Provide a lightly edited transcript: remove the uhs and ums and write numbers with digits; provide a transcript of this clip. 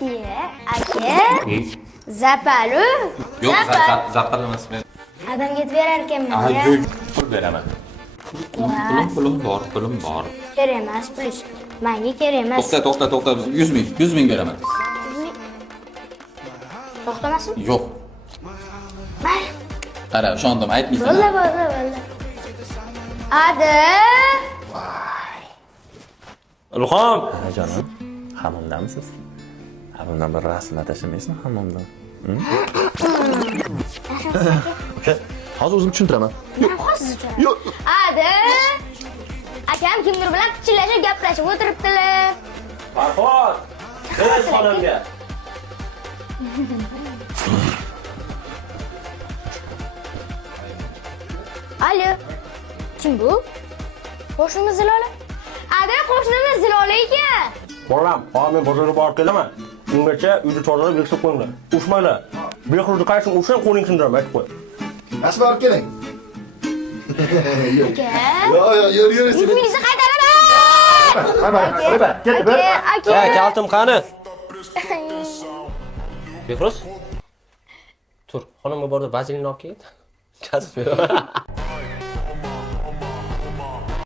Iye, aka. Zapalu. Yo'q, zapar emas men. Adamga aytib berar ekanman. Yo'q, pul beraman. Pulim bor. Kerak emas, pul. Menga kerak emas. To'xta, 100 ming beraman. To'xtamasin? Yo'q. Mayli. Qara, ishondim, aytmaysan. Bo'ldi. Adi. Ilhom! Jonim, hammomdamisiz? Hammomdan bir rasmlar tashlamaysizmi hammomdan? Hozir o'zim tushuntiraman. Men hozir tushunaman. Yo'q. Adi. Akam kimdir bilan pichirlashib gaplashib o'tiribdilar. Farhod! Kelin xonamga. Alo. Kim bu? Qo'shnimiz Zilola. Adi, qo'shnimiz Zilola ekan. Bolam, men bozorga borib kelaman. Ungacha uyni tozalab yig'ishib qo'yinglar. Ushmanglar. Behruzga qaysin ushang qo'ling sindiraman, aytib qo'y. Nasib olib keling. Aka. Yur. 100 mingizni qaytaraman. Ketdi. Aka. Kaltim qani? Behruz? Tur, xonamga borib vazelin olib kel. Chazib ber.